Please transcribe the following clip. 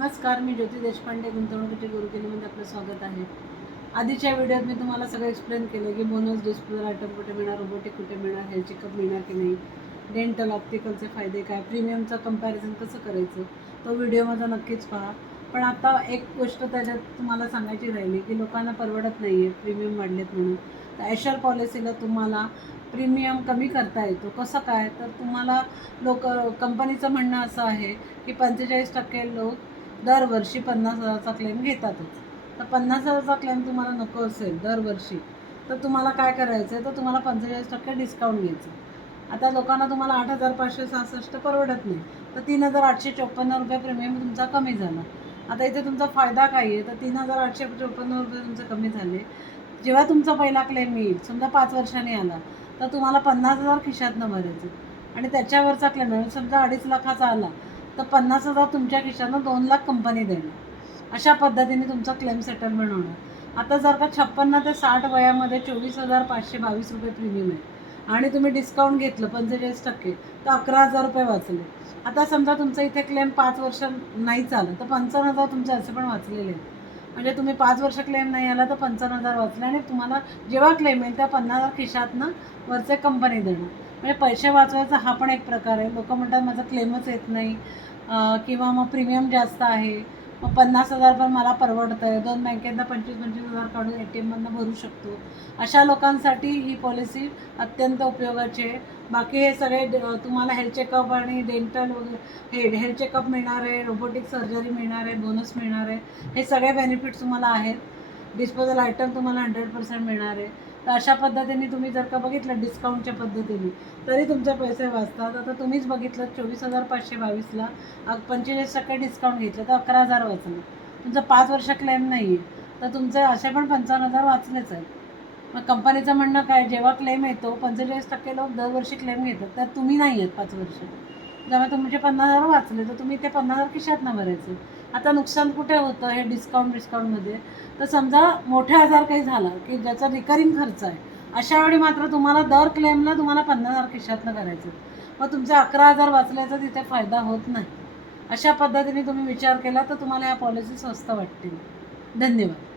नमस्कार, मी ज्योती देशपांडे, गुंतवणुकीच्या गुरुकेलीमध्ये आपलं स्वागत आहे. आधीच्या व्हिडिओत मी तुम्हाला सगळं एक्सप्लेन केलं की बोनस डिस्पोजल आयटम कुठे मिळणार, रोबोटिक कुठे मिळणार, हेल्थ चेकअप मिळणार की नाही, डेंटल ऑप्टिकलचे फायदे काय, प्रीमियमचं कंपॅरिझन कसं करायचं, तो व्हिडिओ माझा नक्कीच पहा. पण आता एक गोष्ट त्याच्यात तुम्हाला सांगायची राहिली की लोकांना परवडत नाही आहे प्रीमियम वाढलेत म्हणून. तर ॲशर पॉलिसीला तुम्हाला प्रीमियम कमी करता येतो. कसं काय, तर तुम्हाला कंपनीचं म्हणणं असं आहे की 45% लोक दरवर्षी 50,000चा क्लेम घेतातच. तर 50,000चा क्लेम तुम्हाला नको असेल दरवर्षी, तर तुम्हाला काय करायचं आहे, तर तुम्हाला 45% डिस्काउंट घ्यायचं. आता लोकांना तुम्हाला 8,566 परवडत नाही, तर 3,854 रुपये प्रीमियम तुमचा कमी झाला. आता इथे तुमचा फायदा काय आहे, तर 3,854 रुपये तुमचे कमी झाले. जेव्हा तुमचा पहिला क्लेम येईल, समजा 5 वर्षांनी आला, तर तुम्हाला 50,000 खिशातनं भरायचे आणि त्याच्यावरचा क्लेम आहे समजा 2.5 लाखाचा आला, तर 50,000 तुमच्या खिशानं 2 लाख कंपनी देणार. अशा पद्धतीने तुमचा क्लेम सेटलमेंट होणार. आता जर का 56 ते 60 वयामध्ये 24,522 रुपये प्रीमियम आहे आणि तुम्ही डिस्काउंट घेतलं 45%, तर 11,000 रुपये वाचले. आता समजा तुमचं इथे क्लेम 5 वर्ष नाही चाललं, तर 55,000 तुमचे असे पण वाचलेले आहेत. म्हणजे तुम्ही 5 वर्ष क्लेम नाही आला तर 55,000 वाचले आणि तुम्हाला जेव्हा क्लेम येईल त्या 50,000 खिशातनं वरचे कंपनी देणार. म्हणजे पैसे वाचवायचा हा पण एक प्रकार आहे. लोक म्हणतात माझा क्लेमच येत नाही किंवा मग प्रीमियम जास्त आहे, मग 50,000 पण मला परवडतं आहे, 2 बँकेतनं 25,000 काढून ATMमधनं भरू शकतो. अशा लोकांसाठी ही पॉलिसी अत्यंत उपयोगाची आहे. बाकी हे सगळे तुम्हाला हेल्थ चेकअप आणि डेंटल वगैरे हेल्थ चेकअप मिळणार आहे, रोबोटिक सर्जरी मिळणार आहे, बोनस मिळणार आहे, हे सगळे बेनिफिट्स तुम्हाला आहेत. डिस्पोजल आयटम तुम्हाला 100% मिळणार आहे. तर अशा पद्धतीने तुम्ही जर का बघितलं डिस्काउंटच्या पद्धतीने, तरी तुमचे पैसे वाचतात. आता तुम्हीच बघितलं 24,522ला 45% डिस्काउंट घेतलं तर 11,000 वाचलं. तुमचं 5 वर्ष क्लेम नाही आहे, तर तुमचे असे पण 55,000 वाचलेच आहेत. मग कंपनीचं म्हणणं काय, जेव्हा क्लेम येतो 45% लोक दरवर्षी क्लेम घेतात, तर तुम्ही नाही आहेत 5 वर्ष. जेव्हा तुमचे 50,000 वाचले तर तुम्ही ते 50,000 खिशातनं भरायचे. आता नुकसान कुठे होतं हे डिस्काउंटमध्ये, तर समजा मोठे आजार काही झाला की ज्याचा रिकरिंग खर्च आहे, अशा वेळी मात्र तुम्हाला दर क्लेमला तुम्हाला 50,000 खिशातनं करायचं. मग तुमचे 11,000 वाचल्याचा तिथे फायदा होत नाही. अशा पद्धतीने तुम्ही विचार केला तर तुम्हाला या पॉलिसी स्वस्त वाटतील. धन्यवाद.